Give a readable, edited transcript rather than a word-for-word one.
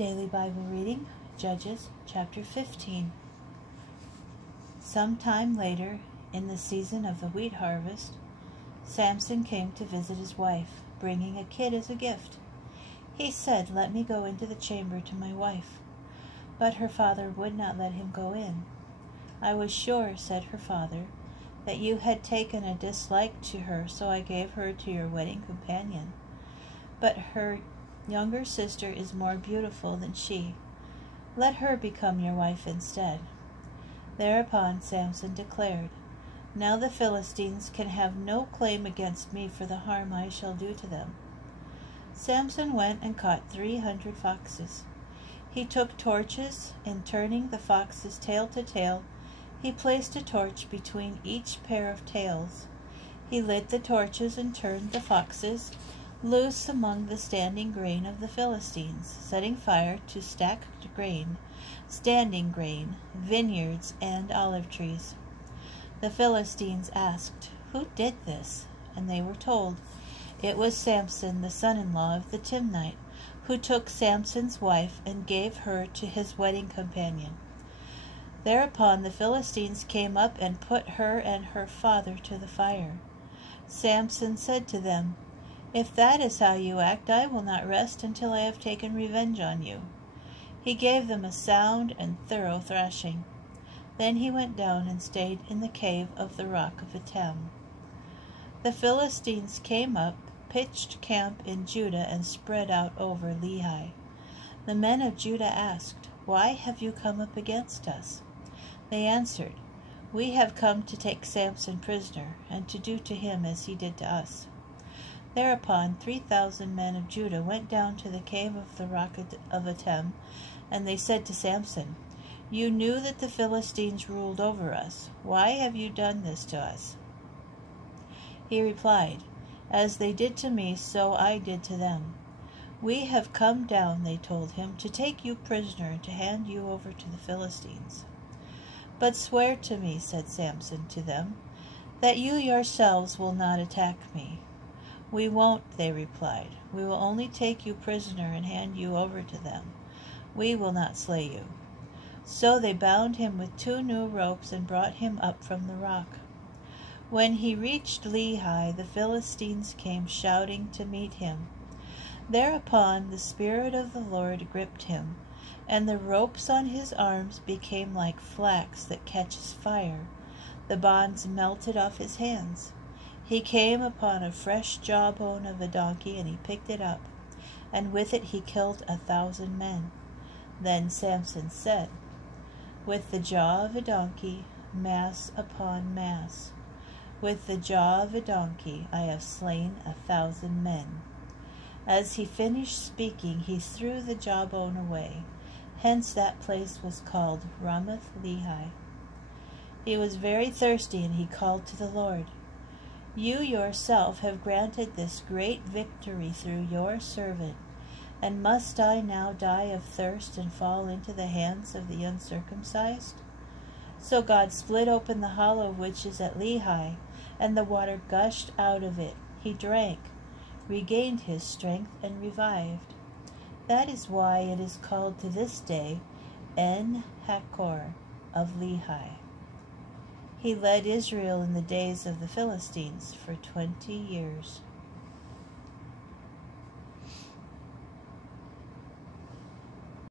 Daily Bible reading, Judges chapter 15. Some time later, in the season of the wheat harvest, Samson came to visit his wife, bringing a kid as a gift. He said, "Let me go into the chamber to my wife." But her father would not let him go in. "I was sure," said her father, "that you had taken a dislike to her, so I gave her to your wedding companion. But her younger sister is more beautiful than she. Let her become your wife instead." Thereupon Samson declared, "Now the Philistines can have no claim against me for the harm I shall do to them." Samson went and caught 300 foxes. He took torches, and turning the foxes tail to tail, he placed a torch between each pair of tails. He lit the torches and turned the foxes loose among the standing grain of the Philistines, setting fire to stacked grain, standing grain, vineyards, and olive trees. The Philistines asked, "Who did this?" And they were told, "It was Samson, the son-in-law of the Timnite, who took Samson's wife and gave her to his wedding companion." Thereupon the Philistines came up and put her and her father to the fire. Samson said to them, "If that is how you act, I will not rest until I have taken revenge on you." He gave them a sound and thorough thrashing. Then he went down and stayed in the cave of the rock of Etam. The Philistines came up, pitched camp in Judah, and spread out over Lehi. The men of Judah asked, "Why have you come up against us?" They answered, "We have come to take Samson prisoner, and to do to him as he did to us." Thereupon 3,000 men of Judah went down to the cave of the rock of Etam, and they said to Samson, "You knew that the Philistines ruled over us. Why have you done this to us?" He replied, "As they did to me, so I did to them." "We have come down," they told him, "to take you prisoner and to hand you over to the Philistines." "But swear to me," said Samson to them, "that you yourselves will not attack me." "We won't," they replied. "We will only take you prisoner and hand you over to them. We will not slay you." So they bound him with 2 new ropes and brought him up from the rock. When he reached Lehi, the Philistines came shouting to meet him. Thereupon the Spirit of the Lord gripped him, and the ropes on his arms became like flax that catches fire. The bonds melted off his hands. He came upon a fresh jawbone of a donkey, and he picked it up, and with it he killed 1,000 men. Then Samson said, "With the jaw of a donkey, mass upon mass. With the jaw of a donkey I have slain 1,000 men." As he finished speaking, he threw the jawbone away. Hence that place was called Ramath Lehi. He was very thirsty, and he called to the Lord, "You yourself have granted this great victory through your servant, and must I now die of thirst and fall into the hands of the uncircumcised?" So God split open the hollow which is at Lehi, and the water gushed out of it. He drank, regained his strength, and revived. That is why it is called to this day En Hakkore of Lehi. He led Israel in the days of the Philistines for 20 years.